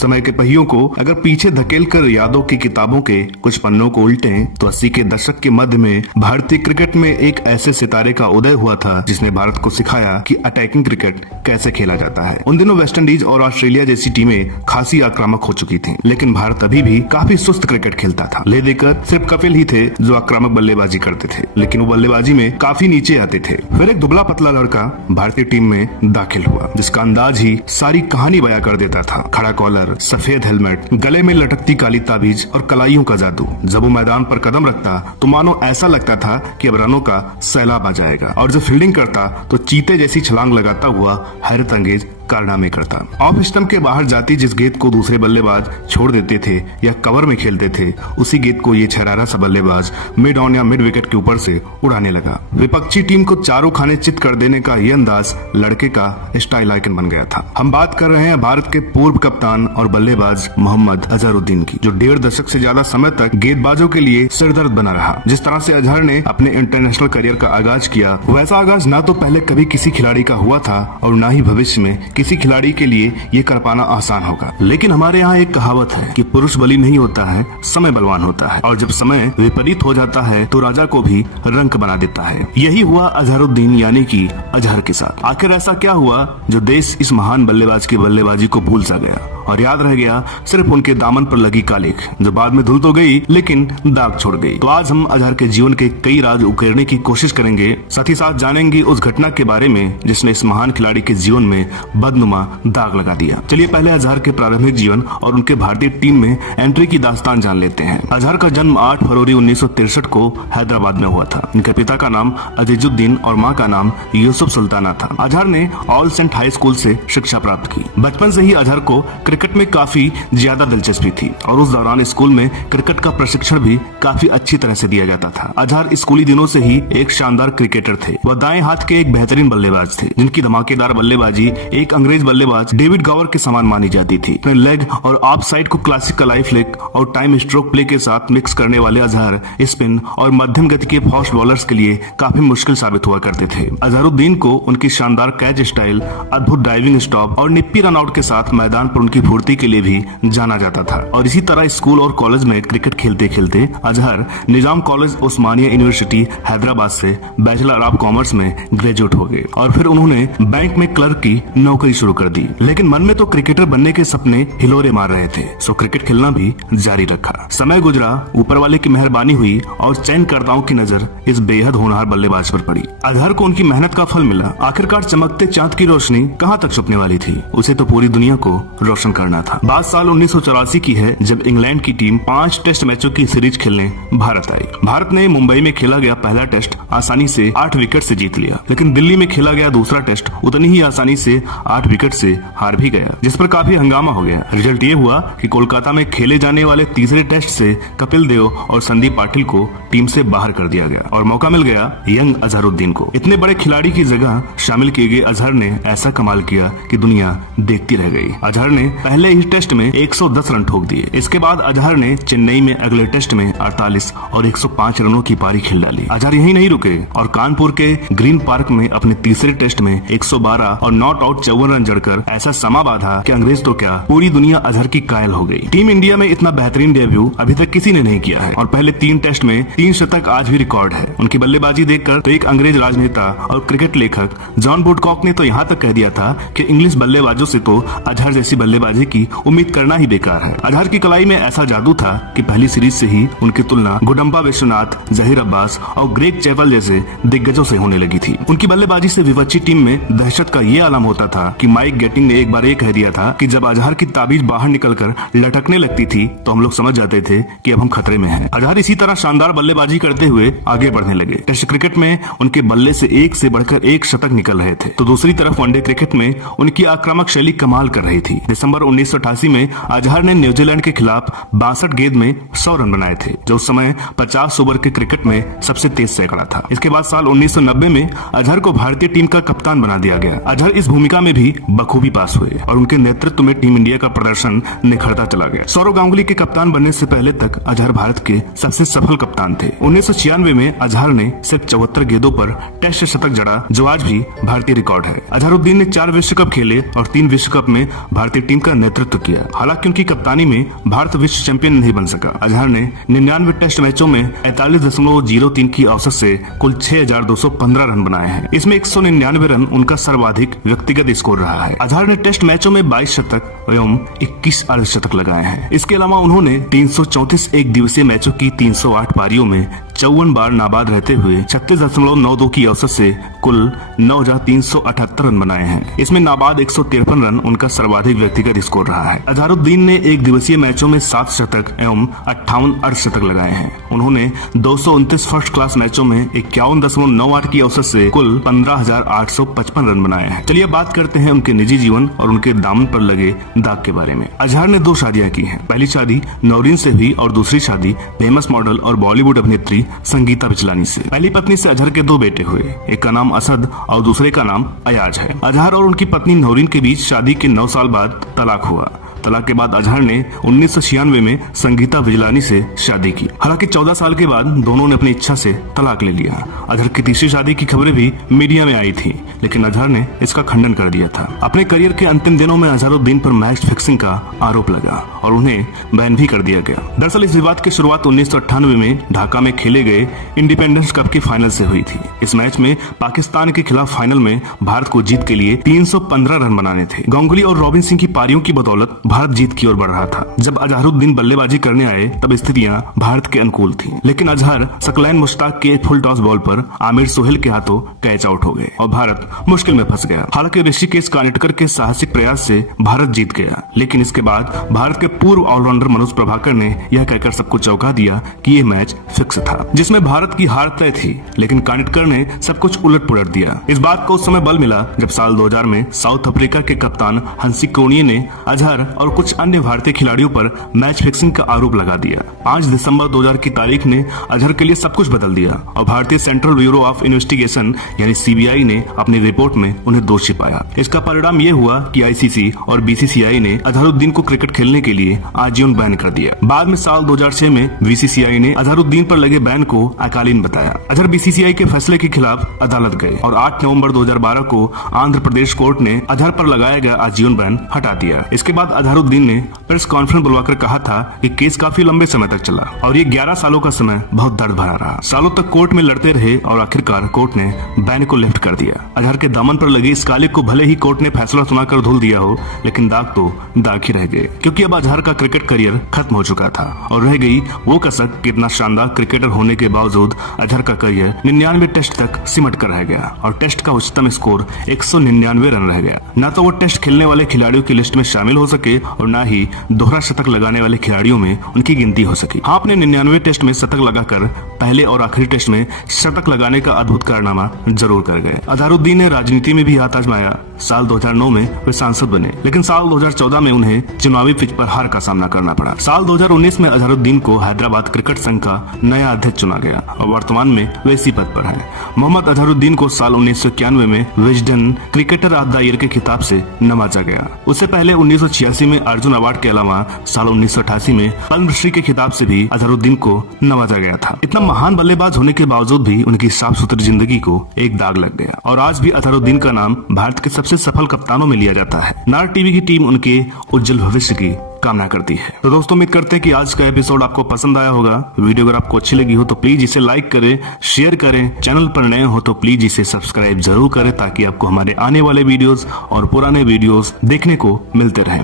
समय के पहियों को अगर पीछे धकेल कर यादों की किताबों के कुछ पन्नों को उल्टें तो 80 के दशक के मध्य में भारतीय क्रिकेट में एक ऐसे सितारे का उदय हुआ था जिसने भारत को सिखाया कि अटैकिंग क्रिकेट कैसे खेला जाता है। उन दिनों वेस्टइंडीज और ऑस्ट्रेलिया जैसी टीमें खासी आक्रामक हो चुकी थी, लेकिन भारत अभी भी काफी सुस्त क्रिकेट खेलता था। ले देकर सिर्फ कपिल ही थे जो आक्रामक बल्लेबाजी करते थे, लेकिन वो बल्लेबाजी में काफी नीचे आते थे। फिर एक दुबला पतला लड़का भारतीय टीम में दाखिल हुआ जिसका अंदाज ही सारी कहानी बयां कर देता था। खड़ा कॉलर, सफेद हेलमेट, गले में लटकती काली ताबीज और कलाइयों का जादू। जब वो मैदान पर कदम रखता तो मानो ऐसा लगता था कि अब रनों का सैलाब आ जाएगा, और जब फील्डिंग करता तो चीते जैसी छलांग लगाता हुआ हैरत अंगेज कारनामे करता। ऑफ स्टंप के बाहर जाती जिस गेंद को दूसरे बल्लेबाज छोड़ देते थे या कवर में खेलते थे, उसी गेंद को ये छरारा सा बल्लेबाज मिड ऑन या मिड विकेट के ऊपर से उड़ाने लगा। विपक्षी टीम को चारों खाने चित कर देने का ये अंदाज लड़के का स्टाइल आइकन बन गया था। हम बात कर रहे हैं भारत के पूर्व कप्तान और बल्लेबाज मोहम्मद अजहरुद्दीन की, जो 1.5 दशक से ज्यादा समय तक गेंदबाजों के लिए सिरदर्द बना रहा। जिस तरह से अजहर ने अपने इंटरनेशनल करियर का आगाज किया, वैसा आगाज ना तो पहले कभी किसी खिलाड़ी का हुआ था और ना ही भविष्य में किसी खिलाड़ी के लिए ये कर पाना आसान होगा। लेकिन हमारे यहाँ एक कहावत है कि पुरुष बली नहीं होता है, समय बलवान होता है, और जब समय विपरीत हो जाता है तो राजा को भी रंक बना देता है। यही हुआ अजहरुद्दीन यानी कि अजहर के साथ। आखिर ऐसा क्या हुआ जो देश इस महान बल्लेबाज की बल्लेबाजी को भूल सा गया और याद रह गया सिर्फ उनके दामन पर लगी कालिख, जो बाद में धुल तो गई लेकिन दाग छोड़ गई। तो आज हम अजहर के जीवन के कई राज उकेरने की कोशिश करेंगे, साथ ही साथ जानेंगे उस घटना के बारे में जिसने इस महान खिलाड़ी के जीवन में बदनुमा दाग लगा दिया। चलिए पहले अजहर के प्रारंभिक जीवन और उनके भारतीय टीम में एंट्री की दास्तान जान लेते हैं। अजहर का जन्म 8 फरवरी 1963 को हैदराबाद में हुआ था। इनके पिता का नाम अजीजुद्दीन और मां का नाम यूसुफ सुल्ताना था। अजहर ने ऑल सेंट हाई स्कूल से शिक्षा प्राप्त की। बचपन से ही अजहर को क्रिकेट में काफी ज्यादा दिलचस्पी थी और उस दौरान स्कूल में क्रिकेट का प्रशिक्षण भी काफी अच्छी तरह से दिया जाता था। अजहर स्कूली दिनों से ही एक शानदार क्रिकेटर थे। वह दाएं हाथ के एक बेहतरीन बल्लेबाज थे, जिनकी धमाकेदार बल्लेबाजी एक अंग्रेज बल्लेबाज डेविड गॉवर के समान मानी जाती थी। अपने लेग और ऑफ साइड को क्लासिक कलाई फ्लिक और टाइम स्ट्रोक प्ले के साथ मिक्स करने वाले अजहर स्पिन और मध्यम गति के फास्ट बॉलर्स के लिए काफी मुश्किल साबित हुआ करते थे। अजहरुद्दीन को उनकी शानदार कैच स्टाइल, अद्भुत डाइविंग स्टॉप और निप्पी रनआउट के साथ मैदान पर उनकी फुर्ती के लिए भी जाना जाता था। और इसी तरह स्कूल और कॉलेज में क्रिकेट खेलते खेलते अजहर निजाम कॉलेज उस्मानिया यूनिवर्सिटी हैदराबाद से बैचलर ऑफ कॉमर्स में ग्रेजुएट हो गए और फिर उन्होंने बैंक में क्लर्क की नौकरी शुरू कर दी। लेकिन मन में तो क्रिकेटर बनने के सपने हिलोरे मार रहे थे, सो क्रिकेट खेलना भी जारी रखा। समय गुजरा, ऊपर वाले की मेहरबानी हुई और चयनकर्ताओं की नजर इस बेहद होनहार बल्लेबाज पर पड़ी। अजहर को उनकी मेहनत का फल मिला। आखिरकार चमकते चांद की रोशनी कहां तक छुपने वाली थी, उसे तो पूरी दुनिया को रोशन करना था। बात साल 1984 की है, जब इंग्लैंड की टीम 5 टेस्ट मैचों की सीरीज खेलने भारत आई। भारत ने मुंबई में खेला गया पहला टेस्ट आसानी से 8 विकेट से जीत लिया, लेकिन दिल्ली में खेला गया दूसरा टेस्ट उतनी ही आसानी से 8 विकेट से हार भी गया, जिस पर काफी हंगामा हो गया। रिजल्ट ये हुआ कि कोलकाता में खेले जाने वाले तीसरे टेस्ट से कपिल देव और संदीप पाटिल को टीम से बाहर कर दिया गया और मौका मिल गया यंग अजहरुद्दीन को। इतने बड़े खिलाड़ी की जगह शामिल किए गए अजहर ने ऐसा कमाल किया कि दुनिया देखती रह गई। अजहर ने पहले ही टेस्ट में 110 रन ठोक दिए। इसके बाद अजहर ने चेन्नई में अगले टेस्ट में 48 और 105 रनों की पारी खेल डाली। अजहर यही नहीं रुके और कानपुर के ग्रीन पार्क में अपने तीसरे टेस्ट में 112 और नॉट आउट 54 रन जड़कर ऐसा समा बांधा कि अंग्रेज तो क्या पूरी दुनिया अजहर की कायल हो गई। टीम इंडिया में इतना बेहतरीन डेब्यू अभी तक किसी ने नहीं किया है और पहले 3 टेस्ट में 3 शतक आज भी रिकॉर्ड है। उनकी बल्लेबाजी देखकर तो एक अंग्रेज राजनेता और क्रिकेट लेखक जॉन वुडकॉक ने तो यहाँ तक कह दिया था कि इंग्लिश बल्लेबाजों से तो अजहर जैसी बल्लेबाजी की उम्मीद करना ही बेकार है। अजहर की कलाई में ऐसा जादू था कि पहली सीरीज से ही उनकी तुलना गुडम्बा विश्वनाथ, जहीर अब्बास और ग्रेग चैपल जैसे दिग्गजों से होने लगी थी। उनकी बल्लेबाजी से विपक्षी टीम में दहशत का ये आलम होता था कि माइक गेटिंग ने एक बार ये कह दिया था कि जब अजहर की ताबीज बाहर निकलकर लटकने लगती थी तो हम लोग समझ जाते थे कि अब हम खतरे में हैं। अजहर इसी तरह शानदार बल्लेबाजी करते हुए आगे बढ़ने लगे। टेस्ट क्रिकेट में उनके बल्ले से बढ़कर एक शतक निकल रहे थे, तो दूसरी तरफ वनडे क्रिकेट में उनकी आक्रामक शैली कमाल कर रही थी। दिसंबर 1988 में अजहर ने न्यूजीलैंड के खिलाफ 62 गेंद में 100 रन बनाए थे, जो उस समय 50 ओवर के क्रिकेट में सबसे तेज सैकड़ा था। इसके बाद साल 1990 में अजहर को भारतीय टीम का कप्तान बना दिया गया। अजहर इस भूमिका में भी बखूबी पास हुए और उनके नेतृत्व में टीम इंडिया का प्रदर्शन निखरता चला गया। सौरव गांगुली के कप्तान बनने से पहले तक अजहर भारत के सबसे सफल कप्तान थे। 1996 में अजहर ने सिर्फ 74 गेंदों पर टेस्ट शतक जड़ा, जो आज भी भारतीय रिकॉर्ड है। अजहरुद्दीन ने 4 विश्व कप खेले और 3 विश्व कप में भारतीय टीम का का नेतृत्व किया। हालांकि उनकी कप्तानी में भारत विश्व चैंपियन नहीं बन सका। अजहर ने 99 टेस्ट मैचों में 41.03 की औसत से कुल 6,215 रन बनाए हैं। इसमें 199 रन उनका सर्वाधिक व्यक्तिगत स्कोर रहा है। अजहर ने टेस्ट मैचों में 22 शतक एवं 21 अर्धशतक लगाए हैं। इसके अलावा उन्होंने 334 एक दिवसीय मैचों की 308 पारियों में 54 बार नाबाद रहते हुए 36.92 की औसत से कुल 9,378 रन बनाए हैं। इसमें नाबाद 153 रन उनका सर्वाधिक व्यक्तिगत स्कोर रहा है। अजहरुद्दीन ने एक दिवसीय मैचों में 7 शतक एवं 58 अर्धशतक लगाए हैं। उन्होंने 229 फर्स्ट क्लास मैचों में 51.98 की औसत से कुल 15,855 रन बनाए हैं। चलिए बात करते हैं उनके निजी जीवन और उनके दामन पर लगे दाग के बारे में। अजहर ने 2 शादियां की हैं। पहली शादी नौरीन से हुई और दूसरी शादी फेमस मॉडल और बॉलीवुड अभिनेत्री संगीता बिचलानी से। पहली पत्नी से अजहर के 2 बेटे हुए। एक का नाम असद और दूसरे का नाम अयाज है। अजहर और उनकी पत्नी नौरीन के बीच शादी के 9 साल बाद तलाक हुआ। तलाक के बाद अजहर ने 1996 में संगीता बिजलानी से शादी की। हालांकि 14 साल के बाद दोनों ने अपनी इच्छा से तलाक ले लिया। अजहर की तीसरी शादी की खबरें भी मीडिया में आई थी, लेकिन अजहर ने इसका खंडन कर दिया था। अपने करियर के अंतिम दिनों में अजहरुद्दीन पर मैच फिक्सिंग का आरोप लगा और उन्हें बैन भी कर दिया गया। दरअसल इस विवाद की शुरुआत 1998 में ढाका में खेले गए इंडिपेंडेंस कप की फाइनल से हुई थी। इस मैच में पाकिस्तान के खिलाफ फाइनल में भारत को जीत के लिए 315 रन बनाने थे। गांगुली और रॉबिन सिंह की पारियों की बदौलत भारत जीत की ओर बढ़ रहा था। जब अजहरुद्दीन बल्लेबाजी करने आए तब स्थितियां भारत के अनुकूल थीं, लेकिन अजहर सकलैन मुश्ताक के फुल टॉस बॉल पर आमिर सोहेल के हाथों कैच आउट हो गए और भारत मुश्किल में फंस गया। हालांकि ऋषिकेश कानिटकर के साहसिक प्रयास से भारत जीत गया, लेकिन इसके बाद भारत के पूर्व ऑलराउंडर मनोज प्रभाकर ने यह कहकर सबको चौंका दिया कि यह मैच फिक्स था, जिसमें भारत की हार तय थी। लेकिन कानिटकर ने सब कुछ उलट पुलट दिया। इस बात को उस समय बल मिला जब साल 2000 में साउथ अफ्रीका के कप्तान हंसी क्रोनिये ने अजहर और कुछ अन्य भारतीय खिलाड़ियों पर मैच फिक्सिंग का आरोप लगा दिया। 5 दिसंबर 2000 की तारीख ने अजहर के लिए सब कुछ बदल दिया और भारतीय सेंट्रल ब्यूरो ऑफ इन्वेस्टिगेशन यानी CBI ने अपनी रिपोर्ट में उन्हें दोषी पाया। इसका परिणाम यह हुआ कि ICC और BCCI ने अजहरुद्दीन को क्रिकेट खेलने के लिए आजीवन बैन कर दिया। बाद में साल 2006 में BCCI ने अजहरुद्दीन पर लगे बैन को अकालीन बताया। अजहर BCCI के फैसले के खिलाफ अदालत गए और 8 नवंबर 2012 को आंध्र प्रदेश कोर्ट ने अजहर पर लगाया गया आजीवन बैन हटा दिया। इसके बाद अजहरुद्दीन ने प्रेस कॉन्फ्रेंस बुलवाकर कहा था कि केस काफी लंबे समय तक चला और ये 11 सालों का समय बहुत दर्द भरा रहा। सालों तक कोर्ट में लड़ते रहे और आखिरकार कोर्ट ने बैन को लिफ्ट कर दिया। अजहर के दामन पर लगी इस कालिक को भले ही कोर्ट ने फैसला सुनाकर धुल दिया हो, लेकिन दाग तो दाग ही रह गए, क्योंकि अब अजहर का क्रिकेट करियर खत्म हो चुका था और रह गई वो कसक कितना शानदार क्रिकेटर होने के बावजूद अजहर का करियर 99 टेस्ट तक सिमट कर रह गया और टेस्ट का उच्चतम स्कोर 199 रन रह गया। न तो वो टेस्ट खेलने वाले खिलाड़ियों की लिस्ट में शामिल हो सके और न ही दोहरा शतक लगाने वाले खिलाड़ियों में उनकी गिनती हो सकी। हाँ, अपने 99 टेस्ट में शतक लगाकर पहले और आखिरी टेस्ट में शतक लगाने का अद्भुत कारनामा जरूर कर गए। अजहरुद्दीन ने राजनीति में भी हाथ आजमाया। साल 2009 में वे सांसद बने, लेकिन साल 2014 में उन्हें चुनावी पिच पर हार का सामना करना पड़ा। साल 2019 में अजहरुद्दीन को हैदराबाद क्रिकेट संघ का नया अध्यक्ष चुना गया और वर्तमान में वे इसी पद पर हैं। मोहम्मद अजहरुद्दीन को साल 1991 में Wisden cricketer of the year के खिताब से नवाजा गया। उससे पहले 1986 में अर्जुन अवार्ड के अलावा साल 1988 में पद्मश्री के खिताब से भी अजहरुद्दीन को नवाजा गया था। इतना महान बल्लेबाज होने के बावजूद भी उनकी साफ सुथरी जिंदगी को एक दाग लग गया और आज भी अजहरुद्दीन का नाम भारत के सबसे सफल कप्तानों में लिया जाता है। नार टीवी की टीम उनके उज्जवल भविष्य की कामना करती है। तो दोस्तों, उम्मीद करते हैं कि आज का एपिसोड आपको पसंद आया होगा। वीडियो अगर आपको अच्छी लगी हो तो प्लीज इसे लाइक करें, शेयर करें। चैनल पर नए हो तो प्लीज इसे सब्सक्राइब जरूर करें ताकि आपको हमारे आने वाले वीडियोस और पुराने वीडियोस देखने को मिलते रहें।